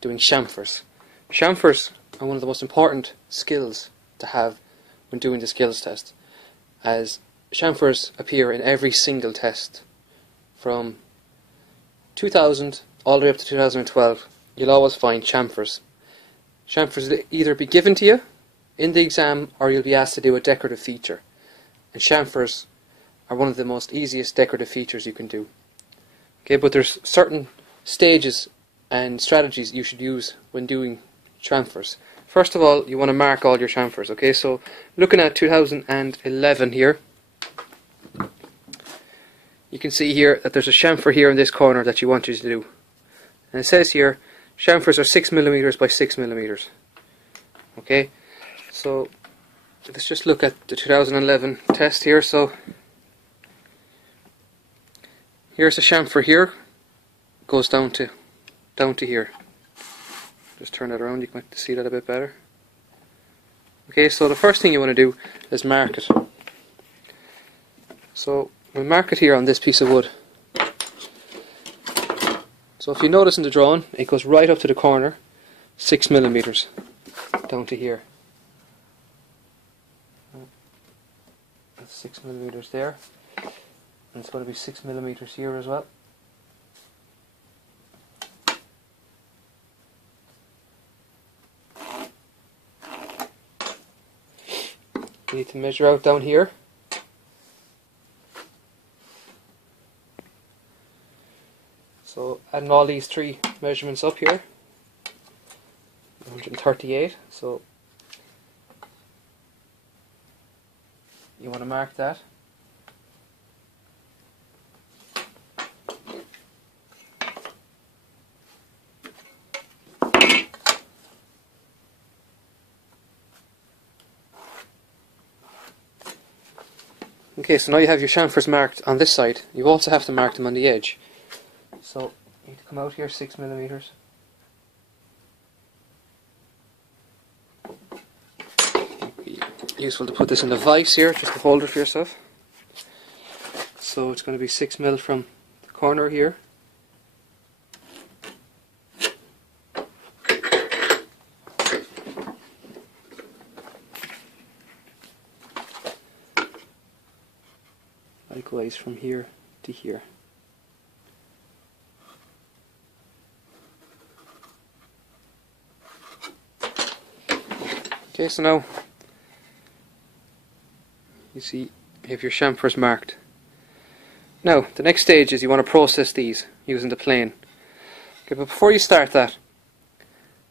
doing chamfers. Chamfers are one of the most important skills to have when doing the skills test, as chamfers appear in every single test from 2000 all the way up to 2012. You'll always find chamfers. Chamfers will either be given to you in the exam or you'll be asked to do a decorative feature. And chamfers are one of the most easiest decorative features you can do. Okay, but there's certain stages and strategies you should use when doing chamfers. First of all, you want to mark all your chamfers. Okay, so looking at 2011 here, you can see here that there's a chamfer here in this corner that you want you to do. And it says here, chamfers are 6mm by 6mm. Okay, so let's just look at the 2011 test here. So here's a chamfer here, goes down to here. Just turn that around, you can see that a bit better. Okay, so the first thing you want to do is mark it. So we'll mark it here on this piece of wood. So if you notice in the drawing, it goes right up to the corner, 6mm down to here. That's 6mm there, and it's going to be 6mm here as well. You need to measure out down here. So adding all these three measurements up here, 138, so you want to mark that. Okay, so now you have your chamfers marked on this side. You also have to mark them on the edge. So you need to come out here 6mm. Useful to put this in a vise here, just to hold it for yourself. So it's going to be 6mm from the corner here. Likewise from here to here. Okay, so now you see you have your chamfers marked. Now the next stage is you want to process these using the plane. Okay, but before you start that,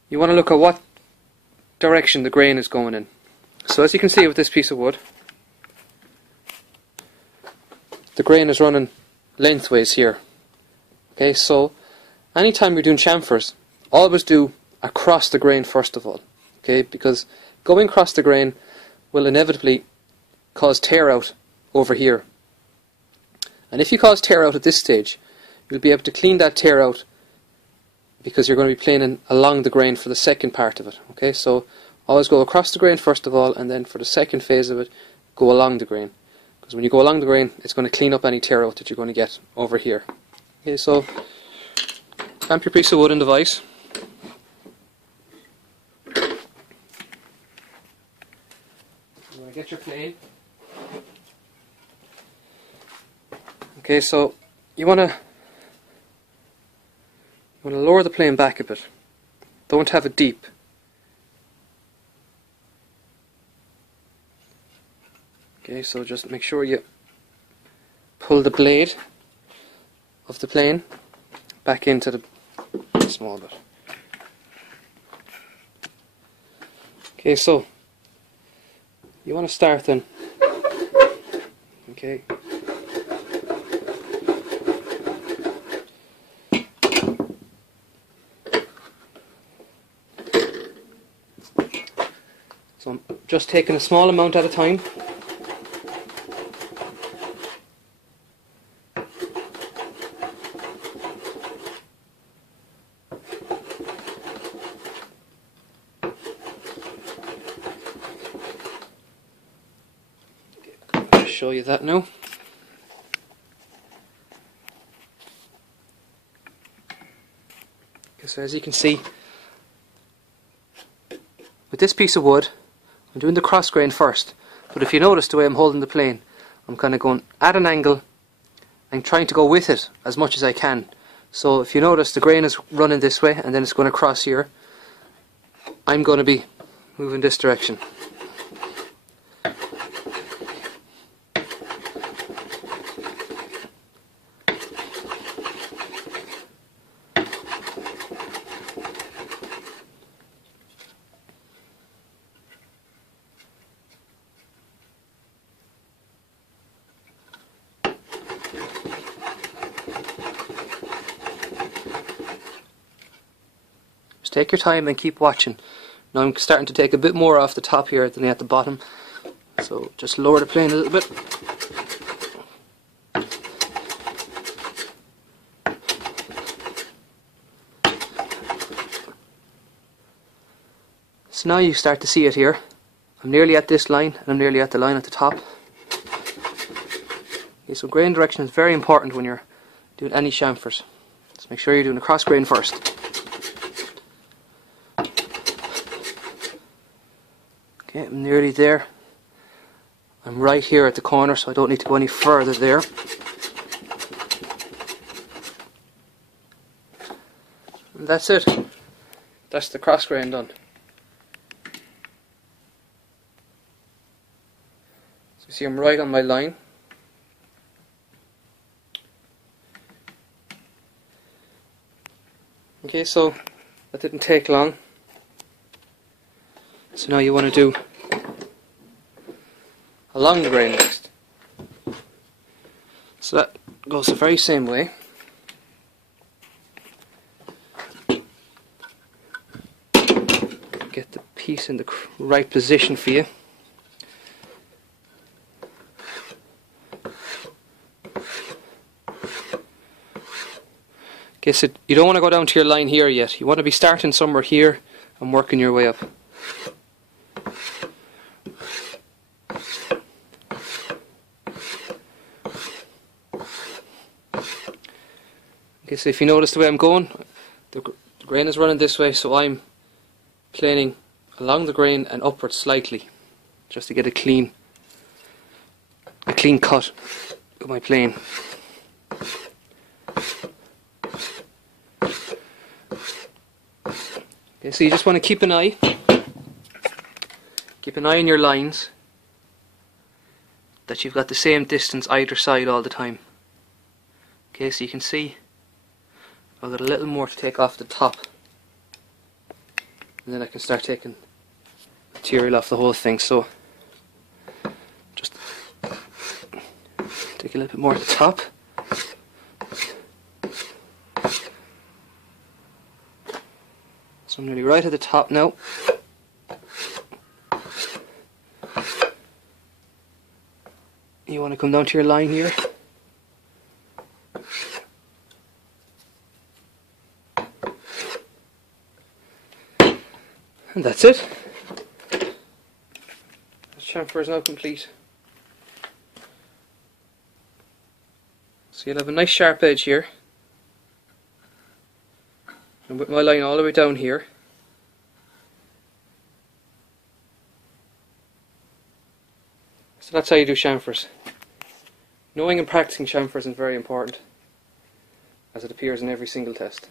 you want to look at what direction the grain is going in. So as you can see with this piece of wood, the grain is running lengthways here. Okay, so anytime you're doing chamfers, always do across the grain first of all. Okay, because going across the grain will inevitably cause tear out over here. And if you cause tear out at this stage, you'll be able to clean that tear out because you're going to be planing along the grain for the second part of it. Okay, so always go across the grain first of all, and then for the second phase of it, go along the grain. Because when you go along the grain, it's going to clean up any tear out that you're going to get over here. Okay, so clamp your piece of wood in the vise. You want to get your plane. Okay, so you want to lower the plane back a bit. Don't have it deep. Okay, so just make sure you pull the blade of the plane back into the small bit. Okay, so you want to start then. Okay. So I'm just taking a small amount at a time. Show you that now. Okay, so as you can see, with this piece of wood, I'm doing the cross grain first, but if you notice the way I'm holding the plane, I'm kind of going at an angle and trying to go with it as much as I can. So if you notice, the grain is running this way and then it's going to cross here. I'm going to be moving this direction. Just take your time and keep watching. Now I'm starting to take a bit more off the top here than at the bottom, so just lower the plane a little bit. So now you start to see it here. I'm nearly at this line and I'm nearly at the line at the top. Okay, so grain direction is very important when you're doing any chamfers. Just make sure you're doing a cross grain first. Okay, I'm nearly there. I'm right here at the corner, so I don't need to go any further there. And that's it. That's the cross grain done. So you see I'm right on my line. Okay, so that didn't take long. So now you want to do along the grain next. So that goes the very same way. Get the piece in the right position for you. Okay, so you don't want to go down to your line here yet. You want to be starting somewhere here and working your way up. Okay, so if you notice the way I'm going, the grain is running this way, so I'm planing along the grain and upwards slightly, just to get a clean cut of my plane. Okay, so you just want to keep an eye on your lines, that you've got the same distance either side all the time. Okay, so you can see I've got a little more to take off the top, and then I can start taking material off the whole thing. So just take a little bit more at the top. So I'm nearly right at the top now. You want to come down to your line here. And that's it. The chamfer is now complete. So you'll have a nice sharp edge here. And with my line all the way down here. So that's how you do chamfers. Knowing and practicing chamfers is very important, as it appears in every single test.